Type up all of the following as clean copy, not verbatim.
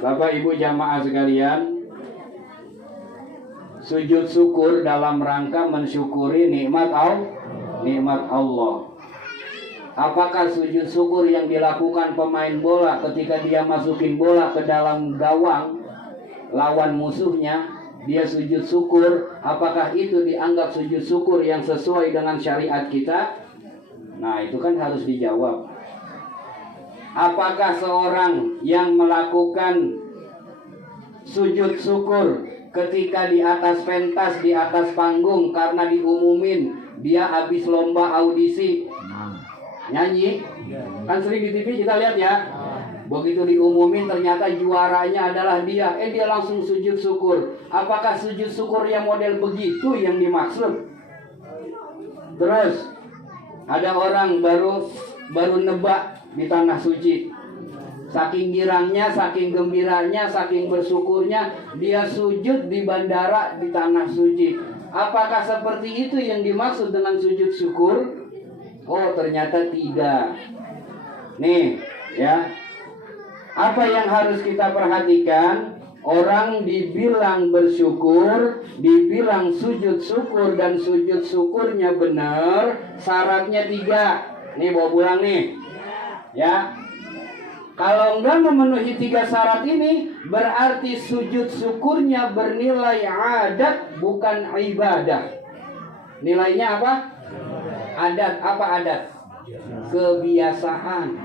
Bapak Ibu jamaah sekalian, sujud syukur dalam rangka mensyukuri nikmat Allah. Apakah sujud syukur yang dilakukan pemain bola ketika dia masukin bola ke dalam gawang lawan musuhnya, dia sujud syukur? Apakah itu dianggap sujud syukur yang sesuai dengan syariat kita? Nah, itu kan harus dijawab. Apakah seorang yang melakukan sujud syukur ketika di atas pentas, di atas panggung, karena diumumin dia habis lomba audisi nyanyi, kan sering di TV kita lihat ya, begitu diumumin ternyata juaranya adalah dia, dia langsung sujud syukur. Apakah sujud syukur yang model begitu yang dimaksud? Terus ada orang baru nebak di tanah suci, saking girangnya, saking gembiranya, saking bersyukurnya, dia sujud di bandara di tanah suci. Apakah seperti itu yang dimaksud dengan sujud syukur? Oh, ternyata tidak. Nih, ya. Apa yang harus kita perhatikan? Orang dibilang bersyukur, dibilang sujud syukur, dan sujud syukurnya benar, syaratnya 3. Nih, bawa pulang nih. Ya. Kalau enggak memenuhi 3 syarat ini, berarti sujud syukurnya bernilai adat, bukan ibadah. Nilainya apa? Adat. Apa adat? Kebiasaan.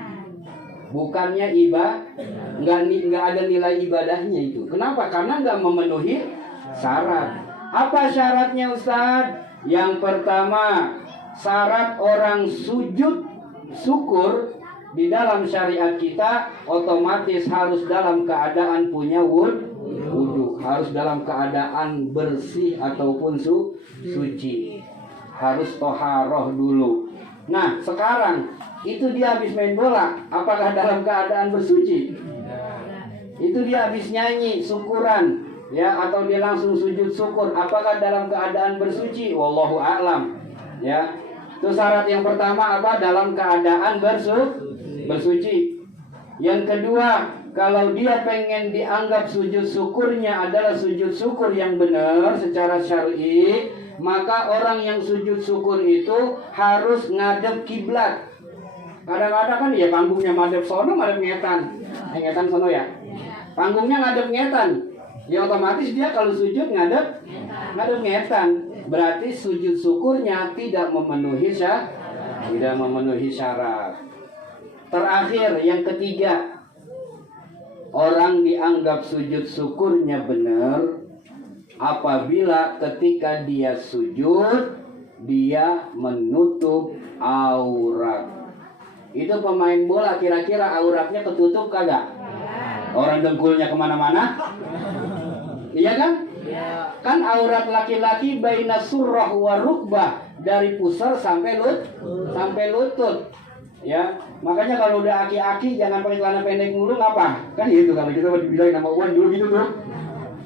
Bukannya ibadah. Enggak ada nilai ibadahnya itu. Kenapa? Karena enggak memenuhi syarat. Apa syaratnya, Ustaz? Yang pertama, syarat orang sujud syukur di dalam syariat kita otomatis harus dalam keadaan punya wudu, harus dalam keadaan bersih ataupun suci, harus toharoh dulu. Nah, sekarang itu dia habis main bola, apakah dalam keadaan bersuci? Itu dia habis nyanyi syukuran, ya, atau dia langsung sujud syukur, apakah dalam keadaan bersuci? Wallahu a'lam. Ya, itu syarat yang pertama apa? Dalam keadaan bersuci. Yang kedua, kalau dia pengen dianggap sujud syukurnya adalah sujud syukur yang benar secara syar'i, maka orang yang sujud syukur itu harus ngadep kiblat. Kadang-kadang kan ya panggungnya madep sono, madep ngetan. Ngetan sono ya. Panggungnya ngadep ngetan. Ya otomatis dia kalau sujud ngadep ngetan. Berarti sujud syukurnya tidak memenuhi syarat. Terakhir, yang ketiga, orang dianggap sujud syukurnya benar apabila ketika dia sujud dia menutup aurat. Itu pemain bola kira-kira auratnya ketutup kagak? Orang dengkulnya kemana-mana? Iya kan? Kan aurat laki-laki baina surrah wa rukbah, dari pusar sampai lutut. Ya, makanya kalau udah aki-aki jangan pakai celana pendek mulu, ngapa? Kan gitu kalau kita dibilang nama Uwan dulu gitu tuh.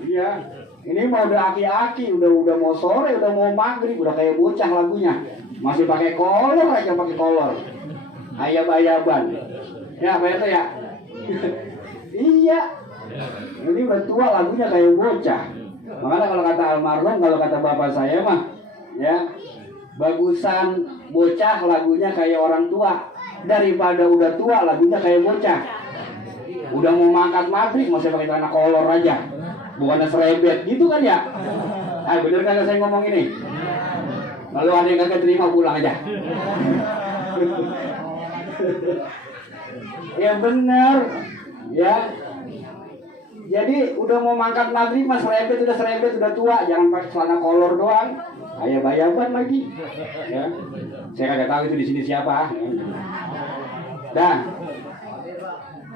Iya. Ini mau udah aki-aki, udah mau sore, udah mau maghrib, udah kayak bocah lagunya. Masih pakai kolor aja, pakai kolor. Ayab-ayaban. Ya, apa itu ya? Iya. Ini udah tua lagunya kayak bocah. Makanya kalau kata almarhum, kalau kata bapak saya mah, ya, bagusan bocah lagunya kayak orang tua daripada udah tua lagunya kayak bocah. Udah mau mangkat maghrib masih pakai celana kolor aja, bukannya serebet gitu kan ya? Bener kagak saya ngomong ini? Lalu ada yang kagak terima pulang aja. Ya bener, ya. Jadi udah mau mangkat maghrib mas serebet, udah tua, jangan pakai celana kolor doang. Ayab-ayaban lagi. Ya. Saya kagak tahu itu di sini siapa. Nah,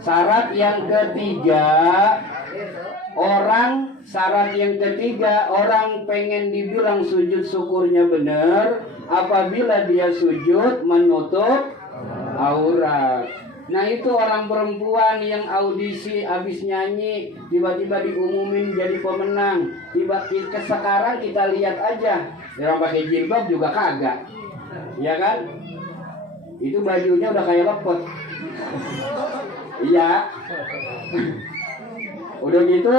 syarat yang ketiga, orang pengen dibilang sujud syukurnya benar apabila dia sujud menutup aurat. Nah, itu orang perempuan yang audisi habis nyanyi tiba-tiba diumumin jadi pemenang. Tiba-tiba sekarang kita lihat aja, orang pakai jilbab juga kagak. Iya kan? Itu bajunya udah kayak lepot. Iya. Udah gitu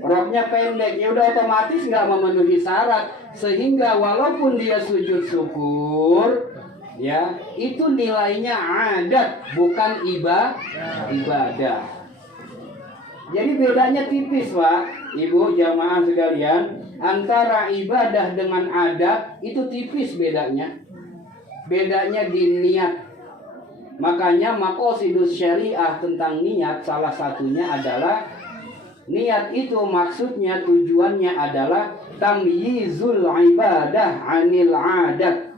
roknya pendek, ya udah otomatis nggak memenuhi syarat, sehingga walaupun dia sujud syukur, ya itu nilainya adat, bukan ibadah. Jadi bedanya tipis, Pak, Ibu jamaah sekalian, antara ibadah dengan adat itu tipis bedanya. Bedanya di niat. Makanya maqasidus syariah tentang niat salah satunya adalah niat itu maksudnya tujuannya adalah tamyizul ibadah anil adat.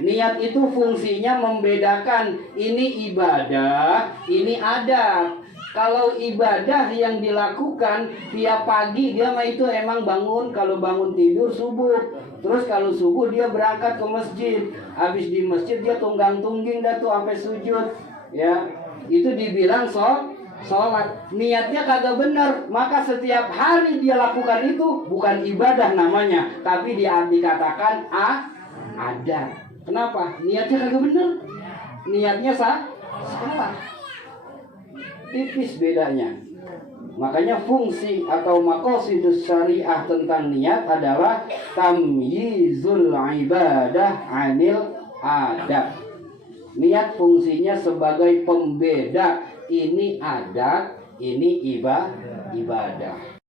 Niat itu fungsinya membedakan ini ibadah, ini adat. Kalau ibadah yang dilakukan tiap pagi dia mah itu emang bangun, kalau bangun tidur subuh. Terus kalau subuh dia berangkat ke masjid. Habis di masjid dia tunggang-tungging dah tuh sampai sujud. Ya, itu dibilang sholat. Niatnya kagak benar, maka setiap hari dia lakukan itu bukan ibadah namanya, tapi dia dikatakan adat. Kenapa? Niatnya kagak benar. Niatnya salah. Tipis bedanya. Makanya fungsi atau maqasidus syariah tentang niat adalah tamyizul ibadah anil adat. Niat fungsinya sebagai pembeda, ini adat, ini ibadah.